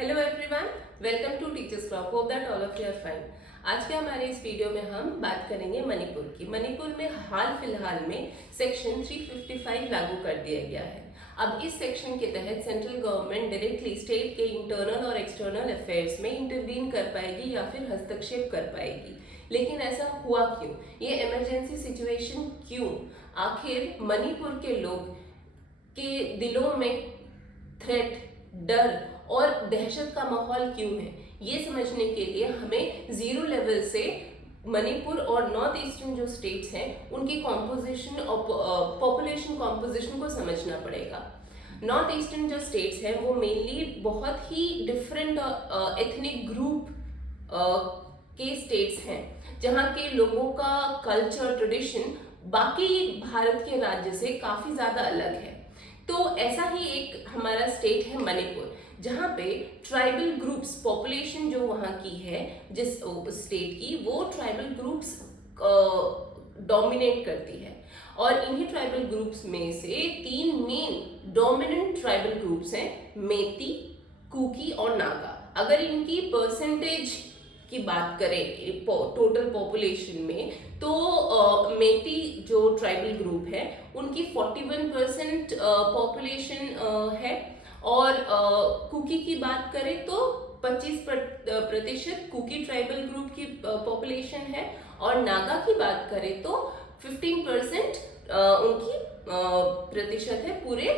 Hello everyone, welcome to teachers club. Hope that all of you are fine. आज के हमारे इस video में हम बात करेंगे मणिपुर की। मणिपुर में हाल फिलहाल में सेक्शन 355 लागू कर दिया गया है। अब इस सेक्शन के तहत सेंट्रल गवर्नमेंट डायरेक्टली स्टेट के इंटरनल और एक्सटर्नल अफेयर्स में इंटरवीन कर पाएगी या फिर हस्तक्षेप कर पाएगी। लेकिन ऐसा हुआ क्यों? ये इमरजेंसी सिचुएशन क्यों? आखिर मणिपुर के लोग के दिलों में थ्रेट, डर और दहशत का माहौल क्यों है, ये समझने के लिए हमें जीरो लेवल से मणिपुर और नॉर्थ ईस्टर्न जो स्टेट्स हैं उनकी कॉम्पोजिशन और पॉपुलेशन कॉम्पोजिशन को समझना पड़ेगा। नॉर्थ ईस्टर्न जो स्टेट्स हैं वो मेनली बहुत ही डिफरेंट एथनिक ग्रुप के स्टेट्स हैं, जहाँ के लोगों का कल्चर ट्रेडिशन बाकी भारत के राज्य से काफी ज्यादा अलग है। तो ऐसा ही एक हमारा स्टेट है मणिपुर, जहाँ पे ट्राइबल ग्रुप्स पॉपुलेशन जो वहाँ की है, जिस स्टेट की, वो ट्राइबल ग्रुप्स डोमिनेट करती है। और इन्हीं ट्राइबल ग्रुप्स में से तीन मेन डोमिनेंट ट्राइबल ग्रुप्स हैं, मेती, कुकी और नागा। अगर इनकी परसेंटेज की बात करें टोटल पॉपुलेशन में, तो मेती जो ट्राइबल ग्रुप है उनकी 41% पॉपुलेशन है, और कुकी की बात करें तो 25% कुकी ट्राइबल ग्रुप की पॉपुलेशन है, और नागा की बात करें तो 15% उनकी प्रतिशत है पूरे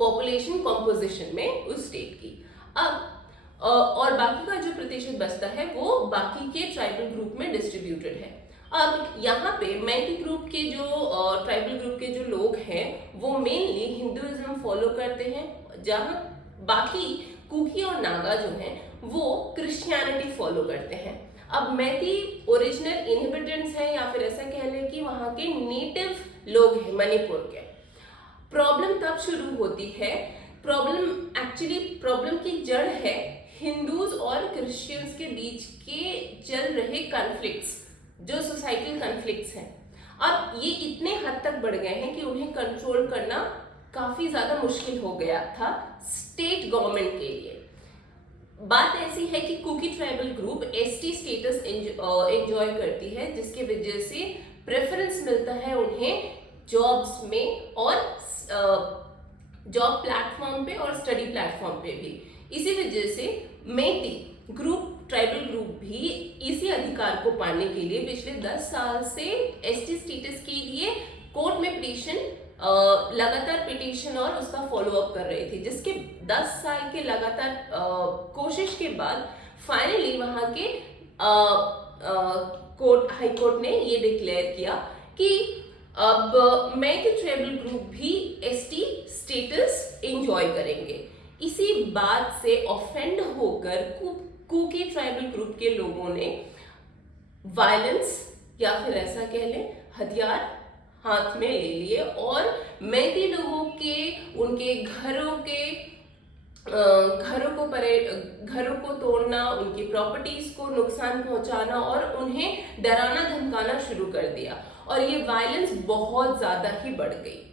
पॉपुलेशन कॉम्पोजिशन में उस स्टेट की। अब और बाकी का जो प्रतिशत बचता है वो बाकी के ट्राइबल ग्रुप में डिस्ट्रीब्यूटेड है। अब यहाँ पे मैती ग्रुप के जो ट्राइबल ग्रुप के जो लोग हैं वो मेनली हिंदुइज्म फॉलो करते हैं, जहाँ बाकी कुकी और नागा जो हैं वो क्रिश्चियनिटी फॉलो करते हैं। अब मैती ओरिजिनल इनहेबिटेंट्स हैं, या फिर ऐसा कह लें कि वहाँ के नेटिव लोग हैं मणिपुर के। प्रॉब्लम तब शुरू होती है, प्रॉब्लम की जड़ है हिंदूज और क्रिश्चियंस के बीच के चल रहे कॉन्फ्लिक्ट्स, जो सोसाइटल कॉन्फ्लिक्ट्स हैं। अब ये इतने हद तक बढ़ गए हैं कि उन्हें कंट्रोल करना काफी ज्यादा मुश्किल हो गया था स्टेट गवर्नमेंट के लिए। बात ऐसी है कि Kuki tribal group ST status enjoy करती है, जिसकी वजह से प्रेफरेंस मिलता है उन्हें जॉब्स में और जॉब प्लेटफॉर्म पे और स्टडी प्लेटफॉर्म पे भी। इसी वजह से मेती ट्राइबल ग्रुप भी इसी अधिकार को पाने के लिए पिछले 10 साल से एसटी स्टेटस के लिए कोर्ट में लगातार पिटीशन और उसका फॉलो अप कर रहे थे, जिसके 10 साल के लगातार कोशिश के बाद फाइनली वहां के हाई कोर्ट ने ये डिक्लेयर किया कि अब मैती ट्राइबल ग्रुप भी एसटी स्टेटस एंजॉय करेंगे। इसी बात से ऑफेंड होकर कुकी ट्राइबल ग्रुप के लोगों ने वायलेंस, या फिर ऐसा कह लें हथियार हाथ में ले लिए, और मैती लोगों के उनके घरों को तोड़ना, उनकी प्रॉपर्टीज को नुकसान पहुंचाना और उन्हें डराना धमकाना शुरू कर दिया, और ये वायलेंस बहुत ज्यादा ही बढ़ गई।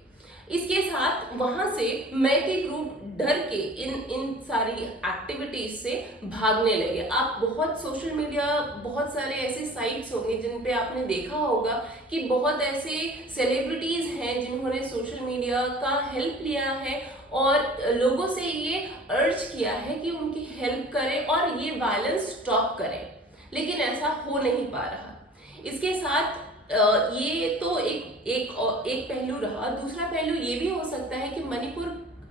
इसके साथ वहां से मैती ग्रुप डर के इन सारी एक्टिविटीज से भागने लगे। आप सोशल मीडिया बहुत सारे ऐसे साइट्स होंगे जिन पे आपने देखा होगा कि बहुत ऐसे सेलिब्रिटीज हैं जिन्होंने सोशल मीडिया का हेल्प लिया है और लोगों से ये अर्ज किया है कि उनकी हेल्प करें और ये वायलेंस स्टॉप करें, लेकिन ऐसा हो नहीं पा रहा। इसके साथ ये तो एक पहलू रहा। दूसरा पहलू ये भी हो सकता है कि मणिपुर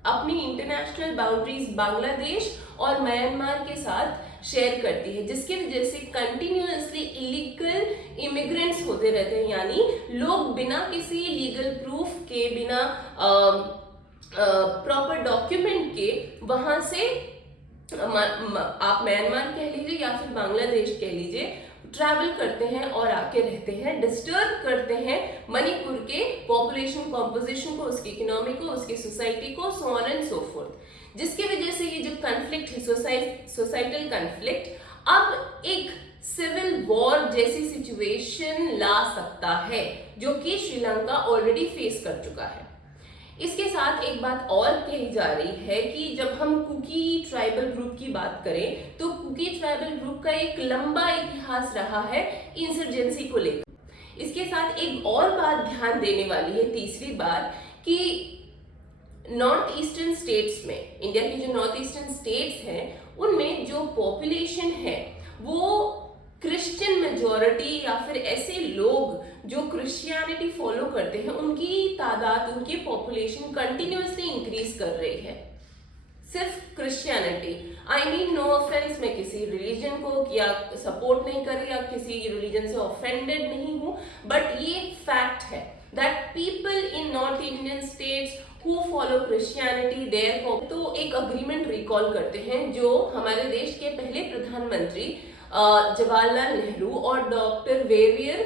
अपनी इंटरनेशनल बाउंड्रीज बांग्लादेश और म्यांमार के साथ शेयर करती है, जिसकी वजह से कंटिन्यूअसली इलीगल इमिग्रेंट्स होते रहते हैं, यानी लोग बिना किसी लीगल प्रूफ के, बिना प्रॉपर डॉक्यूमेंट के वहां से आप म्यांमार कह लीजिए या फिर बांग्लादेश कह लीजिए, ट्रैवल करते हैं और आके रहते हैं, डिस्टर्ब करते हैं मणिपुर के पॉपुलेशन कॉम्पोजिशन को, उसकी इकोनॉमी को, उसकी सोसाइटी को, so on and so fourth. जिसकी वजह से ये जो कॉन्फ्लिक्ट है, सोसाइटल कॉन्फ्लिक्ट, अब एक सिविल वॉर जैसी सिचुएशन ला सकता है, जो कि श्रीलंका ऑलरेडी फेस कर चुका है। इसके साथ एक बात और कही जा रही है कि जब हम कुकी ट्राइबल ग्रुप की बात करें तो कुकी ट्राइबल ग्रुप का एक लंबा इतिहास रहा है इंसर्जेंसी को लेकर। इसके साथ एक और बात ध्यान देने वाली है, तीसरी बात, कि नॉर्थ ईस्टर्न स्टेट्स में, इंडिया के जो नॉर्थ ईस्टर्न स्टेट्स हैं, उनमें जो पॉपुलेशन है वो क्रिश्चियन मेजॉरिटी या फिर ऐसे लोग जो क्रिश्चियनिटी फॉलो करते हैं उनकी तादाद, उनकी पॉपुलेशन कंटिन्यूअसली इंक्रीज कर रही है। सिर्फ Christianity, I mean no offence, मैं किसी रिलीजन को या सपोर्ट नहीं कर रही या किसी रिलीजन से ऑफेंडेड नहीं हूं, बट ये फैक्ट है that people in North Indian states who follow Christianity there, तो एक अग्रीमेंट रिकॉल करते हैं जो हमारे देश के पहले प्रधानमंत्री जवाहरलाल नेहरू और डॉक्टर वेवियर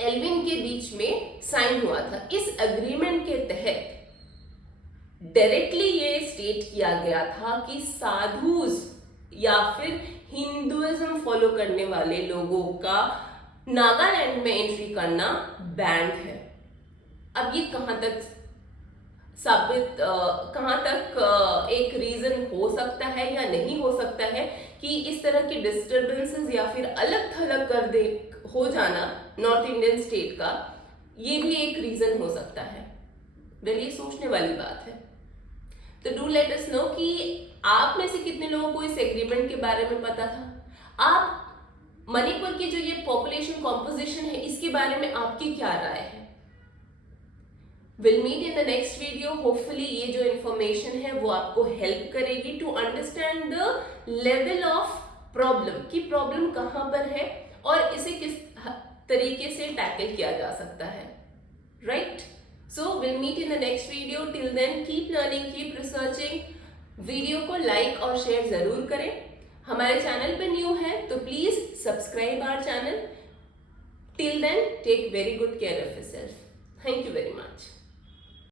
एल्विन के बीच में साइन हुआ था। इस अग्रीमेंट के तहत डायरेक्टली ये स्टेट किया गया था कि साधुज या फिर हिंदुइज्म फॉलो करने वाले लोगों का नागालैंड में एंट्री करना बैंड है। अब ये कहां तक साबित, कहां तक एक रीजन हो सकता है या नहीं हो सकता है कि इस तरह की डिस्टर्बेंसेस या फिर अलग थलग कर दे हो जाना नॉर्थ इंडियन स्टेट का, ये भी एक रीजन हो सकता है। वेल, ये सोचने वाली बात है। तो डू लेट अस नो कि आप में से कितने लोगों को इस एग्रीमेंट के बारे में पता था। आप मणिपुर की जो ये पॉपुलेशन कॉम्पोजिशन है इसके बारे में आपकी क्या राय है। We'll meet in the next video. Hopefully ये जो information है वो आपको help करेगी to understand the level of problem, कि problem कहाँ पर है और इसे किस तरीके से tackle किया जा सकता है, right? So we'll meet in the next video. Till then, keep learning, keep researching. Video को like और share जरूर करें। हमारे चैनल पे न्यू है तो please subscribe our channel. Till then, take very good care of yourself. Thank you very much.